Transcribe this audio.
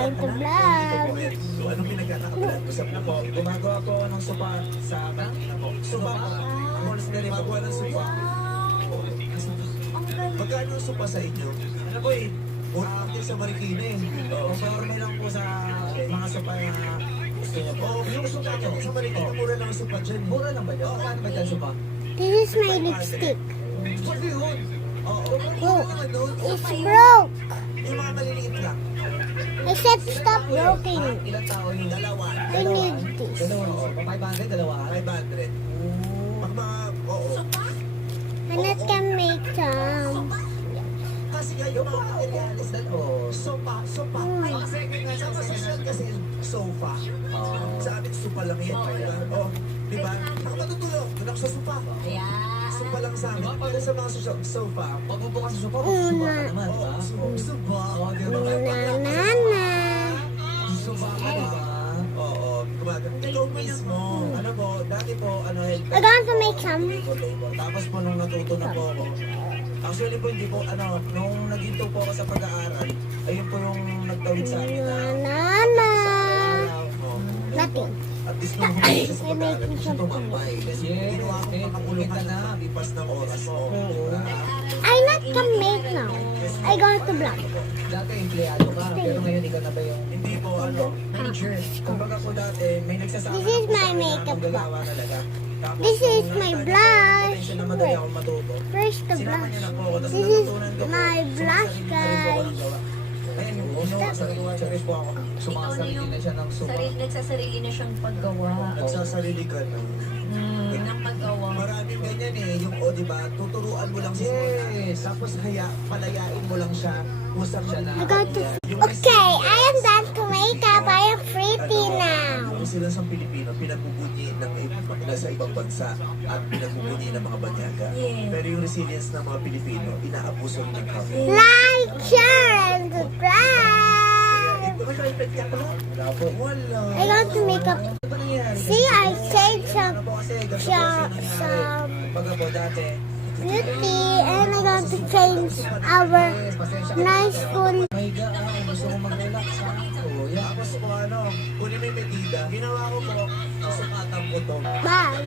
going to vlog. So, anong pinagkakakabalan? Usap na po. Gumagawa po ako ng sopa sa kanina po. Sopa po. Ako na rin magawa ng sopa. Magkano yung sopa sa inyo? Ano po eh? Mura din sa Marikina eh. Conforme lang po sa mga sopa na gusto niyo po. Yung sopa niyo sa Marikina, mura lang ang sopa dyan. Mura lang ba dyan? Paano ba dyan sopa? This is my lipstick. Pwede yun. Oo. Look, it's broke. Yung mga maliliit lang. I said stop broken. Ilang tao yung dalawa? I need this. Dalawa. 500, dalawa? 500. Pag mga, oo. And I can make some. Kasi nga yung mga materialis na, sopa. Ay, sa masasyan kasi sofa. Sa amin, sopa lang yan. Diba? Ako matutulog, doon ako sa sopa. Sopa lang sa amin. Para sa mga sofa, pagbubukas sa sofa, sopa ka naman, diba? Sopa. Na. Sopa ka diba? Oo. Ikaw mismo. Ano po, dati po, I'm going to make some. Tapos po nung natuto na po ako, actually po hindi po, nung naghinto po ako sa pag-aaral, ayun po yung nagtawid sa akin Na. oh, Nothing. at least nung huminto sa pag-aaral, hindi siya tumambay. Kasi ginawa ko makakuluhan na lipas ng oras mo. I not can make now. I going to vlog. Dati empleyado ka, pero ngayon ikaw na ba yung... Hindi po, manager. Kumbaga po dati, may nagsasabi This is my na makeup gagawa talaga. Tapos, This is nung my nagkaroon blush. siya na madali ako matuto. First the Sinama blush. niya na po ako, tapos This is natutunan ko po. my blush, guys. Ayun, sarili po ako. Sumasarili na siya ng Nagsasarili na siyang paggawa. Nagsasarili ka na. Ng paggawa. Maraming ganyan eh, yung diba, tuturuan mo lang siya. Tapos palayain mo lang siya, usap siya na. I got to. Okay, I am done to make up. I am pretty now. Kung sila sa Pilipino, pinagbubunyi ng nasa ibang bansa at pinagbubunyi ng mga banyaga. Yes. Pero yung resilience ng mga Pilipino, inaabuso ng kami. Like, share, and subscribe. May ka pala? Wala po. Wala. I got to make up. Ano nangyayari? See, I saved some Ano po kasi, ganito po siya nangyari. Pagka po dati, beauty, and I got to change our nice school. may gusto ko mag-relax ha. Tapos po kunin mo yung medida. Ginawa ko po, susukatan ko to. Bye.